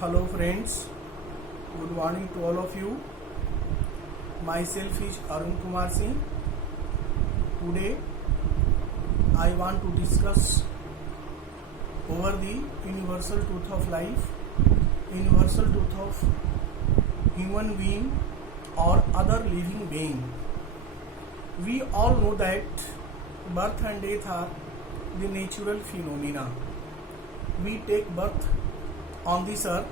Hello friends, good morning to all of you. Myself is Arun Kumar Singh. Today I want to discuss over the universal truth of life, universal truth of human being or other living being. We all know that birth and death are the natural phenomena. We take birth on this earth,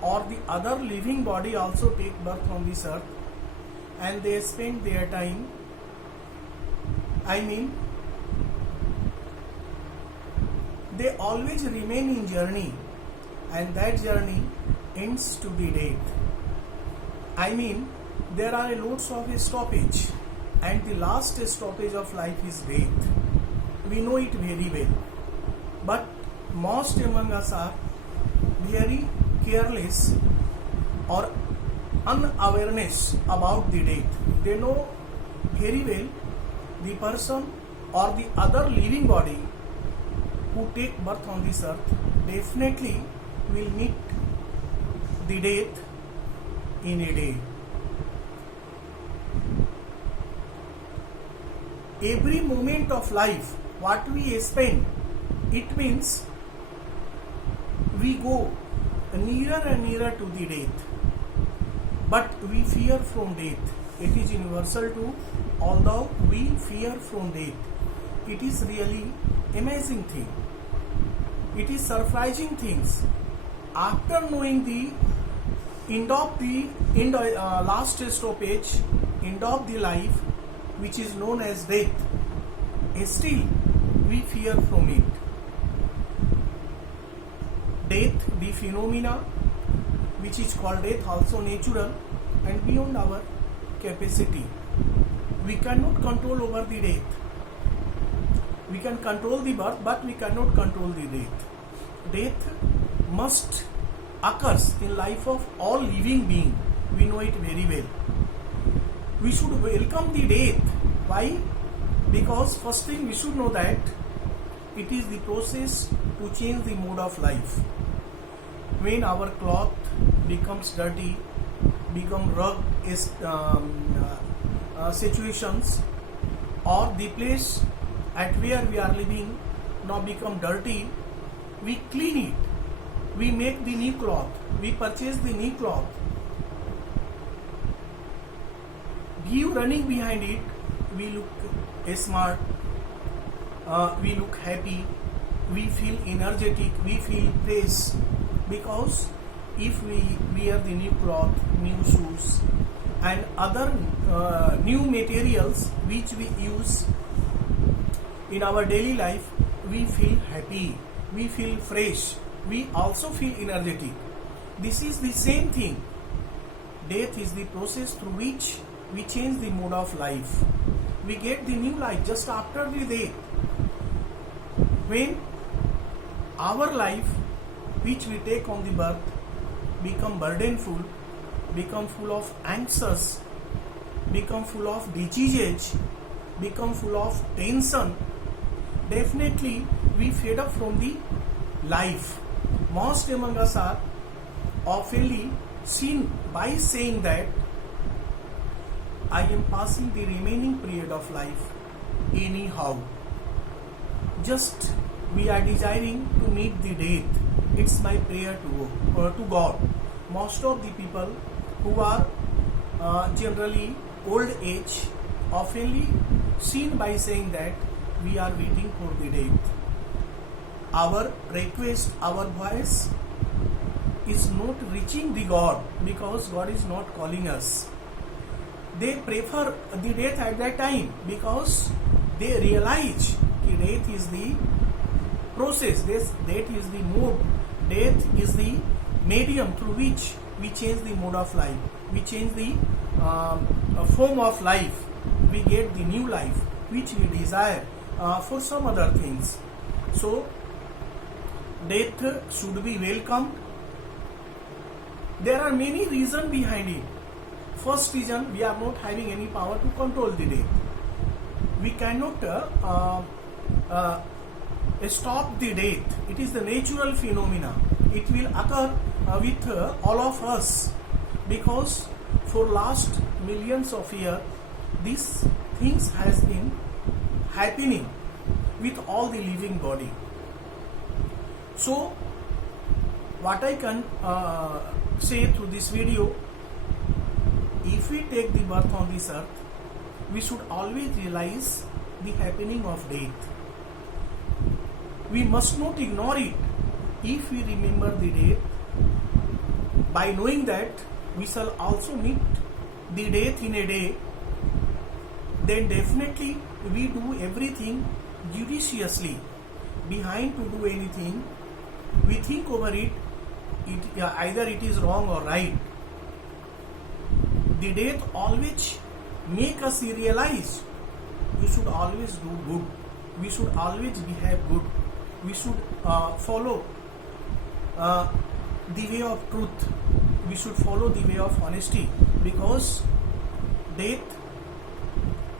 or the other living body also take birth on this earth, and they spend their time, they always remain in journey, and that journey ends to the death. There are lots of stoppage, and the last stoppage of life is death. We know it very well, but most among us are very careless or unawareness about the death. They know very well the person or the other living body who take birth on this earth definitely will meet the death in a day. Every moment of life, what we spend, it means we go nearer and nearer to the death. But we fear from death. It is universal too. Although we fear from death, it is really amazing thing. It is surprising things. After knowing the last stoppage, end of the life, which is known as death, still we fear from it. Death, the phenomena which is called death, also natural and beyond our capacity. We cannot control over the death. We can control the birth, but we cannot control the death. Death must occurs in life of all living being. We know it very well. We should welcome the death. Why? Because first thing we should know that it is the process to change the mode of life. When our cloth becomes dirty, become rug situations, or the place at where we are living now become dirty, we clean it. We make the new cloth. We purchase the new cloth. You running behind it, we look smart, we look happy, we feel energetic, we feel fresh. Because if we wear the new cloth, new shoes and other new materials which we use in our daily life, we feel happy, we feel fresh, we also feel energetic. This is the same thing. Death is the process through which we change the mode of life. We get the new life just after the death. When our life which we take on the birth become burdenful, become full of anxious, become full of diseases, become full of tension, definitely we fed up from the life. Most among us are oftenly seen by saying that I am passing the remaining period of life anyhow. Just we are desiring to meet the death. It's my prayer to God. Most of the people who are generally old age oftenly seen by saying that we are waiting for the death. Our request, our voice is not reaching the God because God is not calling us. They prefer the death at that time because they realize that death is the process, death is the mode, death is the medium through which we change the mode of life, we change the form of life, we get the new life which we desire for some other things. So death should be welcomed. There are many reasons behind it. First reason, we are not having any power to control the death. We cannot stop the death. It is the natural phenomena. it will occur with all of us, because for last millions of years these things has been happening with all the living body. So what I can say through this video, if we take the birth on this earth, we should always realize the happening of death. We must not ignore it. If we remember the death, by knowing that we shall also meet the death in a day, then definitely we do everything judiciously. Behind to do anything, we think over it, either it is wrong or right. The death always make us realize we should always do good. We should always behave good. We should follow the way of truth. We should follow the way of honesty, because death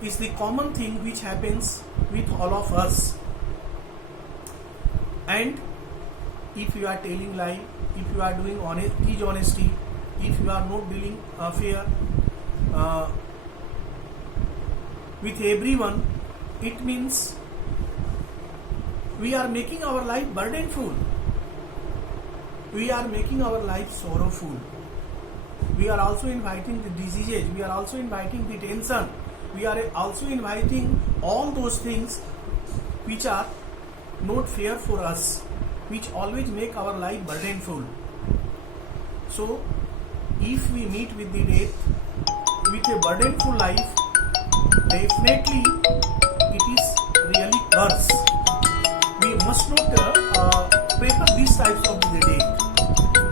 is the common thing which happens with all of us. And if you are telling lie, if you are doing dishonesty, if you are not dealing fair with everyone, it means we are making our life burdenful. We are making our life sorrowful. We are also inviting the diseases. We are also inviting the tension. We are also inviting all those things which are not fair for us, which always make our life burdenful. So, if we meet with the death with a burdenful life, definitely it is really worse. We must not prefer these types of the death.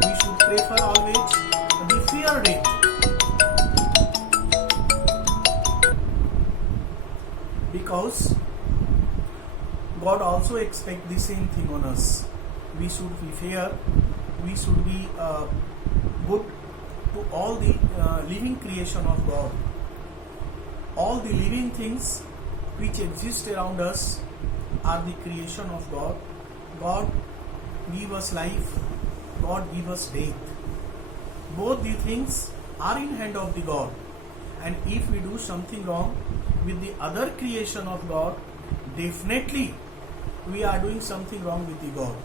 We should prefer always the fair death. Because God also expects the same thing on us. We should be fair. We should be good to all the living creation of God. All the living things which exist around us are the creation of God. God give us life. God give us death. Both the things are in hand of the God. And if we do something wrong with the other creation of God, definitely we are doing something wrong with the God.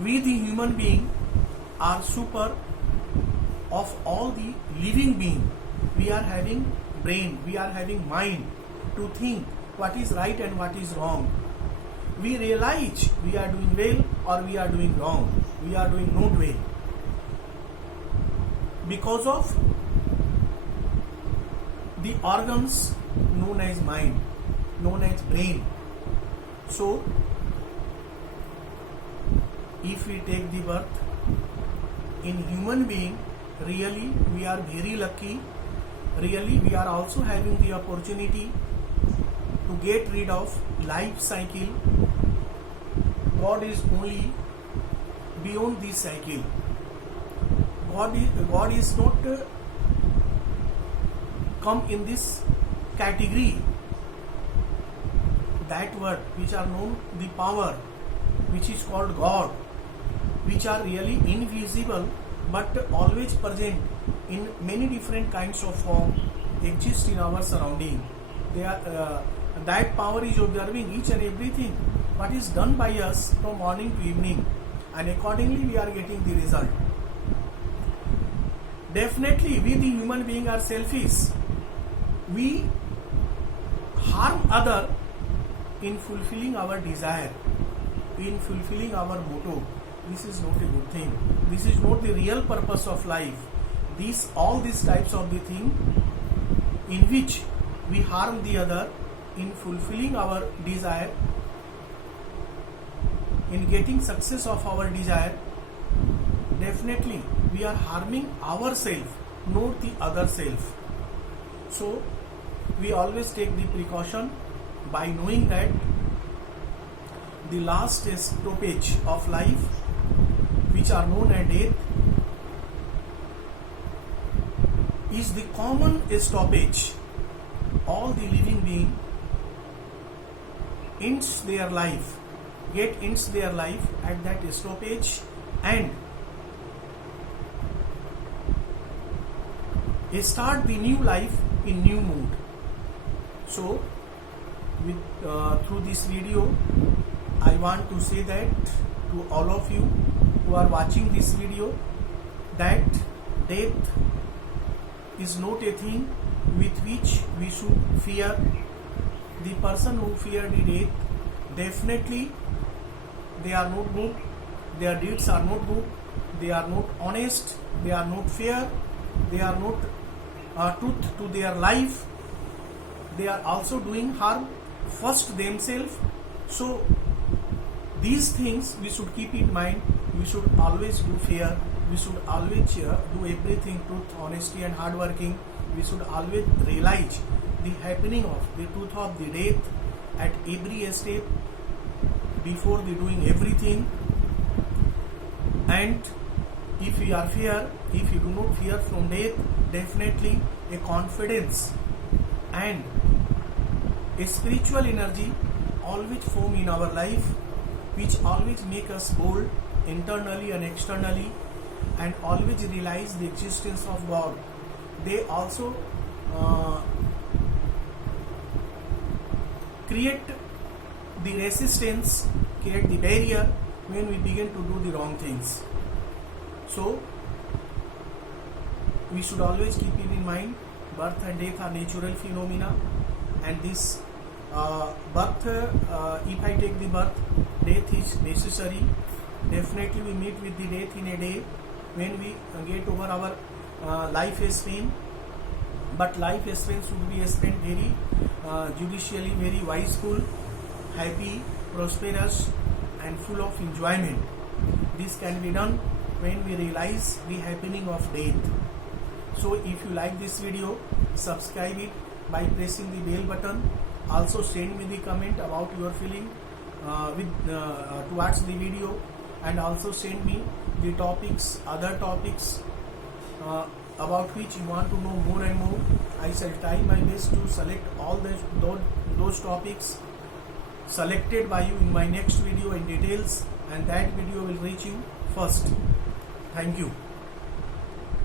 We the human being are super of all the living being. We are having brain, we are having mind to think what is right and what is wrong. We realize we are doing well or we are doing wrong. We are doing not well. Because of the organs known as mind, known as brain. So, if we take the birth in human being, really we are very lucky. Really we are also having the opportunity to get rid of life cycle. God is only beyond this cycle. God is not come in this category. That word which are known the power, which is called God, which are really invisible but always present in many different kinds of form, exist in our surrounding. They are that power is observing each and everything what is done by us from morning to evening, and accordingly we are getting the result. Definitely we the human being are selfish. We harm other in fulfilling our desire, in fulfilling our motto. This is not a good thing. This is not the real purpose of life. All these types of the thing in which we harm the other in fulfilling our desire, in getting success of our desire, definitely we are harming ourselves, not the other self. So we always take the precaution by knowing that the last stoppage of life, which are known as death, is the common stoppage. All the living being ends their life get ends their life at that stoppage and start the new life in new mood. So through this video I want to say that to all of you who are watching this video, that death is not a thing with which we should fear. The person who fear the death, definitely they are not good, their deeds are not good, they are not honest, they are not fair, they are not truth to their life, they are also doing harm first themselves. So these things we should keep in mind. We should always do fair, we should always do everything truth, honesty and hard working. We should always realize the happening of the truth of the death at every step before the doing everything. And if you are fear, if you do not fear from death, definitely a confidence and a spiritual energy always form in our life, which always make us bold internally and externally, and always realize the existence of God. They also create the resistance, create the barrier when we begin to do the wrong things. So we should always keep it in mind, birth and death are natural phenomena, and this birth, if I take the birth, death is necessary. Definitely we meet with the death in a day when we get over our life span, but life span should be spent very judicially, very wiseful, happy, prosperous and full of enjoyment. This can be done when we realize the happening of death. So if you like this video, subscribe it by pressing the bell button. Also send me the comment about your feeling towards the video, and also send me the topics, other topics about which you want to know more and more. I shall try my best to select all those topics selected by you in my next video in details, and that video will reach you first. Thank you.